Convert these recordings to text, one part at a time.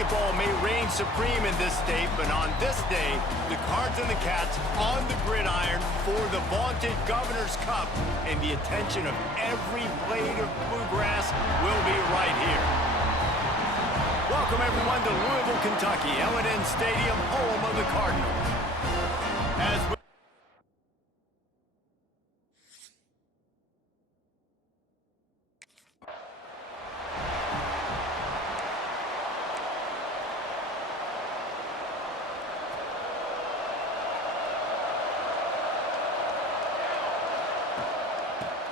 basketball may reign supreme in this state, but on this day, the Cards and the Cats on the gridiron for the vaunted Governor's Cup, and the attention of every blade of bluegrass will be right here. Welcome, everyone, to Louisville, Kentucky, L&N Stadium, home of the Cardinals. As we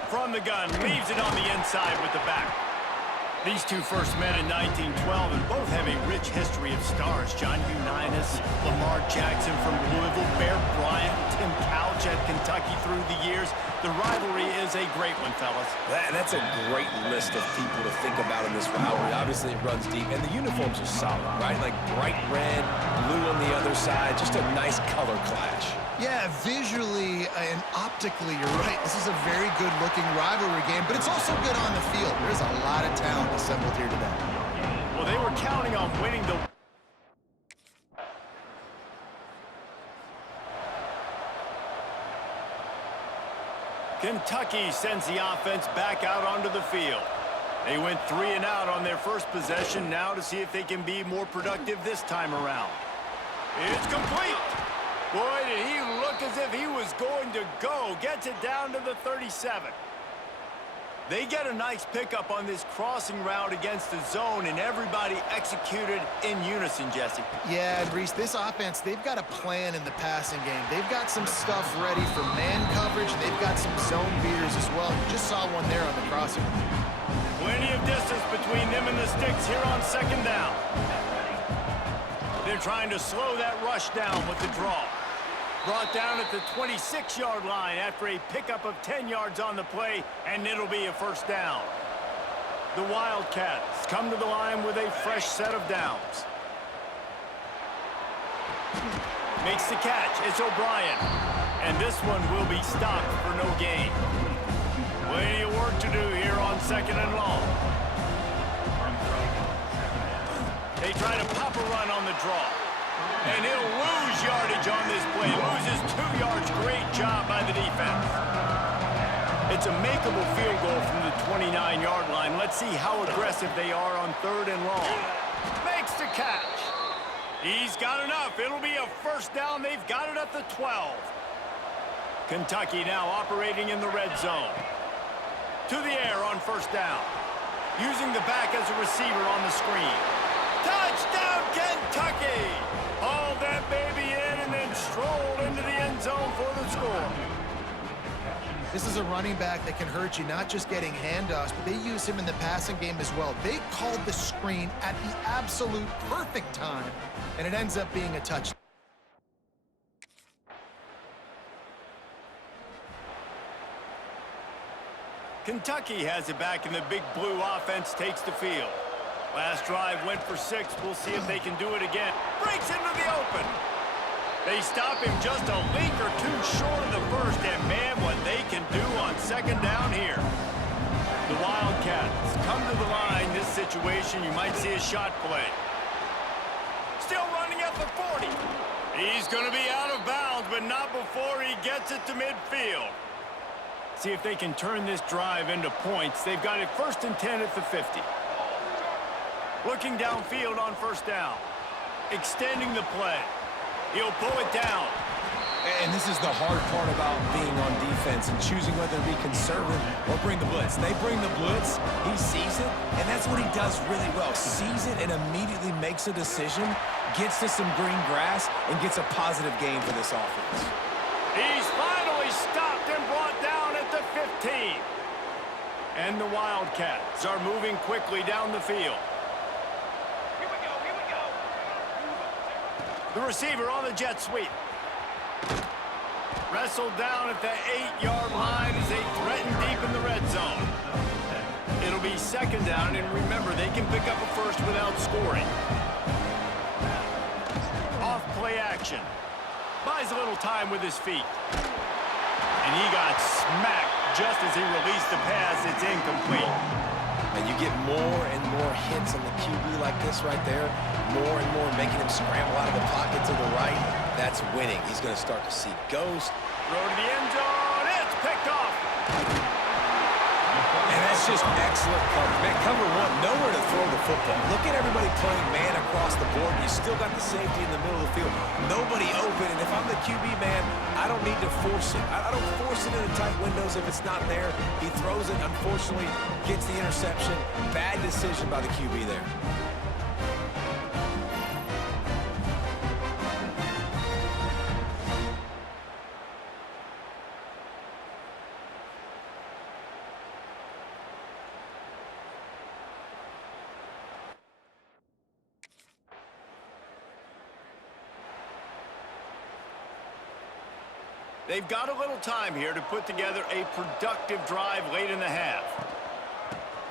from the gun, leaves it on the inside with the back. These two first met in 1912 and both have a rich history of stars. John Unitas, Lamar Jackson from Louisville, Bear Bryant, Tim Couch at Kentucky through the years. The rivalry is a great one, fellas. That's a great list of people to think about in this rivalry. Obviously, it runs deep, and the uniforms are solid, right? Like bright red, blue on the other side, just a nice color clash. Yeah, visually and optically, you're right. This is a very good-looking rivalry game, but it's also good on the field. There's a lot of talent assembled here today. Well, they were counting on winning the... Kentucky sends the offense back out onto the field. They went 3 and out on their first possession, now to see if they can be more productive this time around. It's complete. Boy, did he look as if he was going to go. Gets it down to the 37. They get a nice pickup on this crossing route against the zone, and everybody executed in unison, Jesse. Yeah, and Reese, this offense, they've got a plan in the passing game. They've got some stuff ready for man coverage, and they've got some zone beaters as well. You just saw one there on the crossing route. Plenty of distance between them and the sticks here on second down. They're trying to slow that rush down with the draw. Brought down at the 26-yard line after a pickup of 10 yards on the play, and it'll be a first down. The Wildcats come to the line with a fresh set of downs. Makes the catch. It's O'Brien. And this one will be stopped for no gain. Plenty of work to do here on second and long. They try to pop a run on the draw. And he'll lose yardage on this play. Loses 2 yards. Great job by the defense. It's a makeable field goal from the 29-yard line. Let's see how aggressive they are on third and long. Makes the catch. He's got enough. It'll be a first down. They've got it at the 12. Kentucky now operating in the red zone. To the air on first down. Using the back as a receiver on the screen. Touchdown, Kentucky! Hauled that baby in and then strolled into the end zone for the score. This is a running back that can hurt you, not just getting handoffs, but they use him in the passing game as well. They called the screen at the absolute perfect time, and it ends up being a touchdown. Kentucky has it back, and the big blue offense takes the field. Last drive went for 6. We'll see if they can do it again. Breaks into the open. They stop him just a link or two short of the first, and man, what they can do on second down here. The Wildcats come to the line. This situation, you might see a shot play. Still running at the 40. He's going to be out of bounds, but not before he gets it to midfield. See if they can turn this drive into points. They've got it 1st and 10 at the 50. Looking downfield on first down. Extending the play. He'll pull it down. And this is the hard part about being on defense and choosing whether to be conservative or bring the blitz. They bring the blitz, he sees it, and that's what he does really well. Sees it and immediately makes a decision, gets to some green grass, and gets a positive gain for this offense. He's finally stopped and brought down at the 15. And the Wildcats are moving quickly down the field. The receiver on the jet sweep. Wrestled down at the 8-yard line as they threaten deep in the red zone. It'll be second down, and remember, they can pick up a first without scoring. Off play action. Buys a little time with his feet. And he got smacked just as he released the pass. It's incomplete. And you get more and more hits on the QB like this right there, more and more making him scramble out of the pocket to the right. That's winning. He's going to start to see ghosts. Throw to the end zone. It's picked off. And that's just excellent coverage. Man, cover one, nowhere to throw the football. Look at everybody playing man across the board. You still got the safety in the middle of the field. Nobody open, and if I'm the QB, man, I don't need to force it. I don't force it into tight windows if it's not there. He throws it, unfortunately, gets the interception. Bad decision by the QB there. They've got a little time here to put together a productive drive late in the half.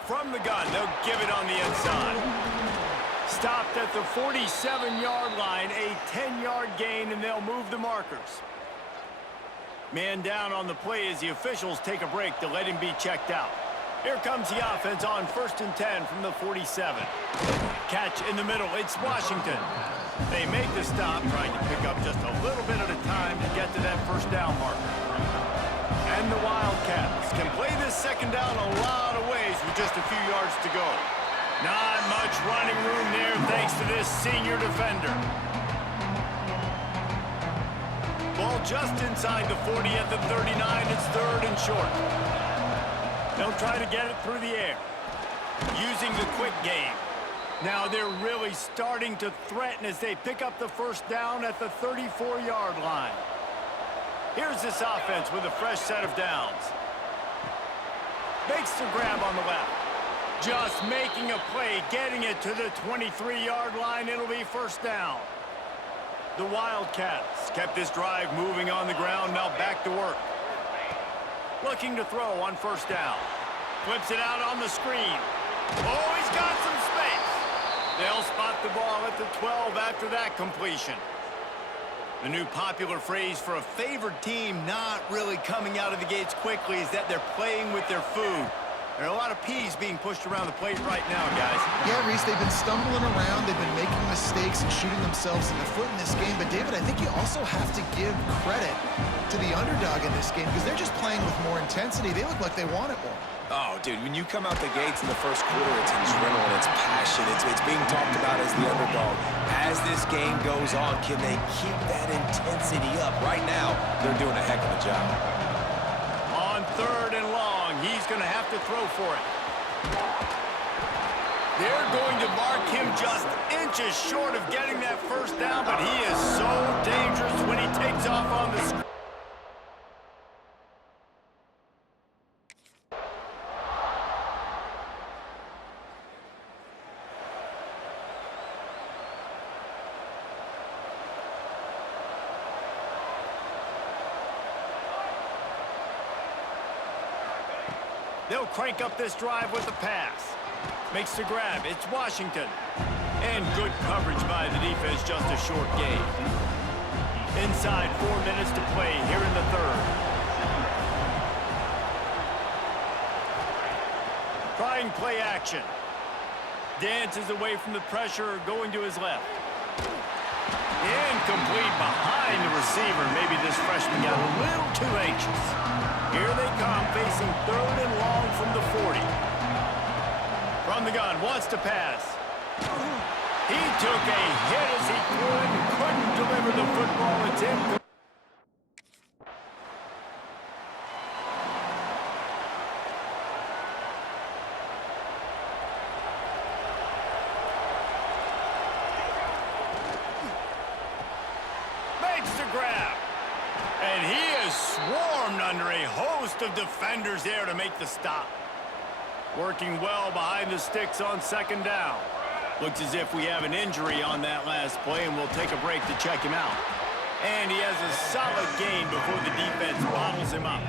From the gun, they'll give it on the inside. Stopped at the 47-yard line, a 10-yard gain, and they'll move the markers. Man down on the play as the officials take a break to let him be checked out. Here comes the offense on 1st and 10 from the 47. Catch in the middle, it's Washington. They make the stop, trying to pick up just a little bit at a time to get to that first down marker. And the Wildcats can play this second down a lot of ways with just a few yards to go. Not much running room there thanks to this senior defender. Ball just inside the 40 at the 39. It's 3rd and short. They'll try to get it through the air, using the quick game. Now they're really starting to threaten as they pick up the first down at the 34-yard line. Here's this offense with a fresh set of downs. Makes the grab on the left. Just making a play, getting it to the 23-yard line. It'll be first down. The Wildcats kept this drive moving on the ground, now back to work. Looking to throw on first down. Flips it out on the screen. Oh, he's got some space. They'll spot the ball at the 12 after that completion. The new popular phrase for a favored team not really coming out of the gates quickly is that they're playing with their food. There are a lot of peas being pushed around the plate right now, guys. Yeah, Reese, they've been stumbling around. They've been making mistakes and shooting themselves in the foot in this game. But, David, I think you also have to give credit to the underdog in this game because they're just playing with more intensity. They look like they want it more. Oh, dude, when you come out the gates in the first quarter, it's adrenaline, it's passion, it's being talked about as the underdog. As this game goes on, can they keep that intensity up? Right now, they're doing a heck of a job. On 3rd and long, he's going to have to throw for it. They're going to mark him just inches short of getting that first down, but he is so dangerous when he takes off on the screen. They'll crank up this drive with the pass. Makes the grab. It's Washington. And good coverage by the defense, just a short gain. Inside 4 minutes to play here in the 3rd. Trying play action. Dances away from the pressure, going to his left. Incomplete behind the receiver. Maybe this freshman got a little too anxious. Here they come, facing 3rd and long from the 40. From the gun, wants to pass. He took a hit as he couldn't deliver the football. It's incomplete. Makes the grab. And he is swarmed under a host of defenders there to make the stop. Working well behind the sticks on 2nd down. Looks as if we have an injury on that last play, and we'll take a break to check him out. And he has a solid gain before the defense bottles him up.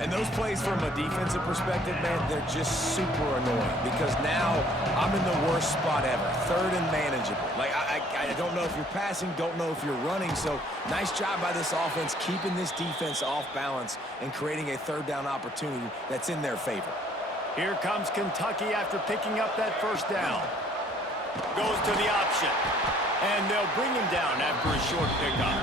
And those plays from a defensive perspective, man, they're just super annoying because now I'm in the worst spot ever. 3rd and manageable. Like, I don't know if you're passing, don't know if you're running. So nice job by this offense keeping this defense off balance and creating a 3rd down opportunity that's in their favor. Here comes Kentucky after picking up that first down. Goes to the option. And they'll bring him down after a short pickup.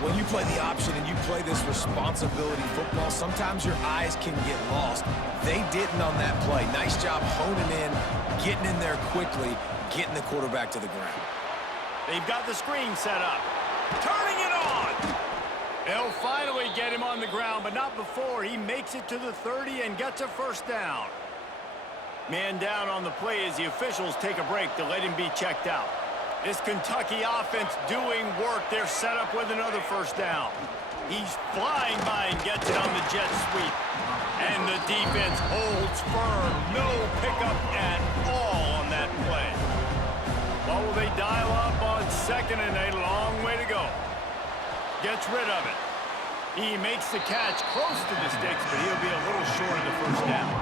When you play the option and you play this responsibility football, sometimes your eyes can get lost. They didn't on that play. Nice job honing in, getting in there quickly, getting the quarterback to the ground. They've got the screen set up. Turning it on! They'll finally get him on the ground, but not before he makes it to the 30 and gets a first down. Man down on the play as the officials take a break to let him be checked out. This Kentucky offense doing work. They're set up with another first down. He's flying by and gets it on the jet sweep. And the defense holds firm. No pickup at all on that play. What will they dial up on second and a long way to go? Gets rid of it. He makes the catch close to the sticks, but he'll be a little short of the first down.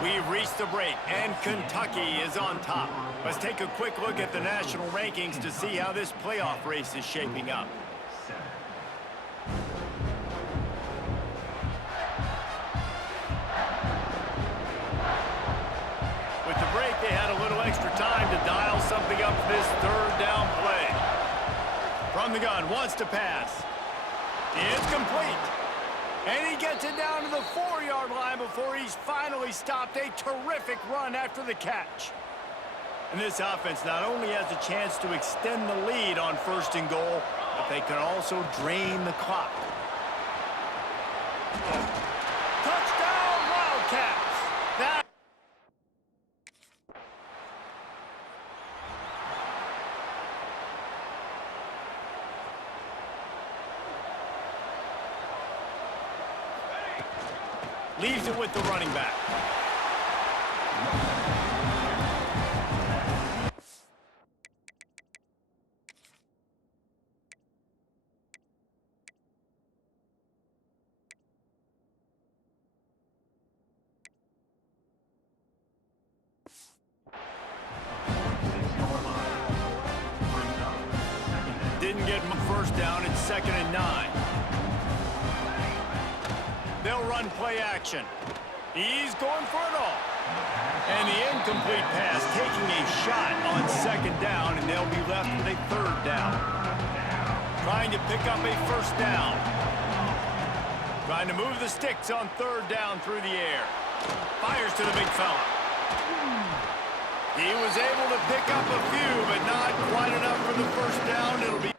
We've reached the break, and Kentucky is on top. Let's take a quick look at the national rankings to see how this playoff race is shaping up. With the break, they had a little extra time to dial something up for this third down play. From the gun, wants to pass. It's complete. And he gets it down to the 4-yard line before he's finally stopped. A terrific run after the catch. And this offense not only has a chance to extend the lead on first and goal, but they can also drain the clock. Touchdown, Wildcats! That leaves it with the running back. Didn't get him a first down. It's 2nd and 9. They'll run play action. He's going for it all. And the incomplete pass taking a shot on 2nd down, and they'll be left with a 3rd down. Trying to pick up a first down. Trying to move the sticks on 3rd down through the air. Fires to the big fella. He was able to pick up a few, but not quite enough for the first down. It'll be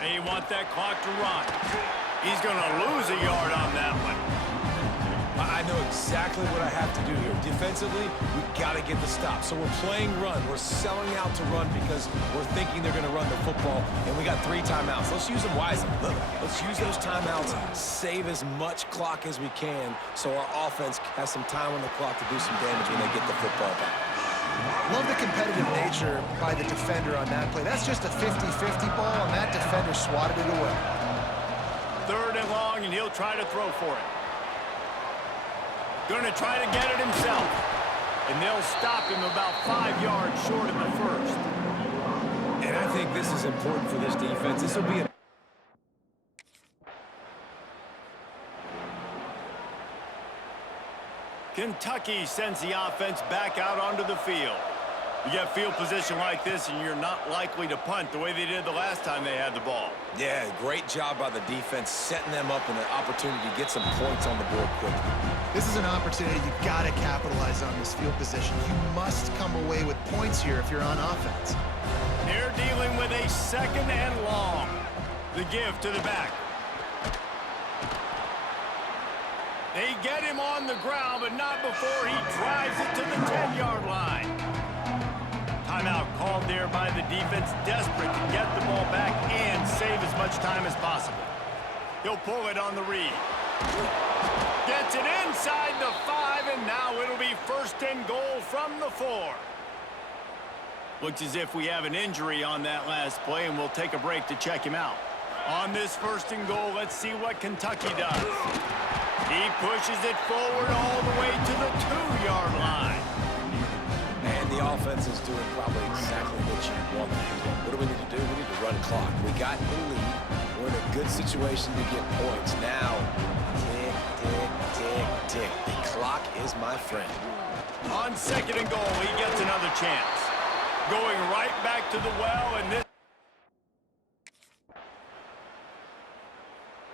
they want that clock to run. He's going to lose a yard on that one. I know exactly what I have to do here. Defensively, we've got to get the stop. So we're playing run. We're selling out to run because we're thinking they're going to run the football, and we got 3 timeouts. Let's use them wisely. Look, let's use those timeouts, save as much clock as we can so our offense has some time on the clock to do some damage when they get the football back. Love the competitive nature by the defender on that play. That's just a 50-50 ball, and that defender swatted it away. 3rd and long, and he'll try to throw for it. Going to try to get it himself. And they'll stop him about 5 yards short of the first. And I think this is important for this defense. This will be a Kentucky sends the offense back out onto the field. You get field position like this, and you're not likely to punt the way they did the last time they had the ball. Yeah, great job by the defense, setting them up in an opportunity to get some points on the board quickly. This is an opportunity you've got to capitalize on this field position. You must come away with points here if you're on offense. They're dealing with a 2nd and long. The give to the back. They get him on the ground, but not before he drives it to the 10-yard line. Timeout called there by the defense, desperate to get the ball back and save as much time as possible. He'll pull it on the read. Gets it inside the 5, and now it'll be 1st and goal from the 4. Looks as if we have an injury on that last play, and we'll take a break to check him out. On this 1st and goal, let's see what Kentucky does. He pushes it forward all the way to the 2-yard line. And the offense is doing probably exactly what you want them to do. What do we need to do? We need to run clock. We got the lead. We're in a good situation to get points. Now, tick, tick, tick, tick. The clock is my friend. On 2nd and goal, he gets another chance. Going right back to the well, and this...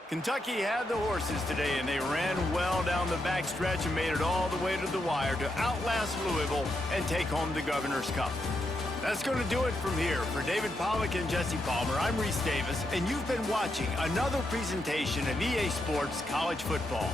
Kentucky had the horses today, and they ran well down the backstretch and made it all the way to the wire to outlast Louisville and take home the Governor's Cup. That's going to do it from here. For David Pollack and Jesse Palmer, I'm Reese Davis, and you've been watching another presentation of EA Sports College Football.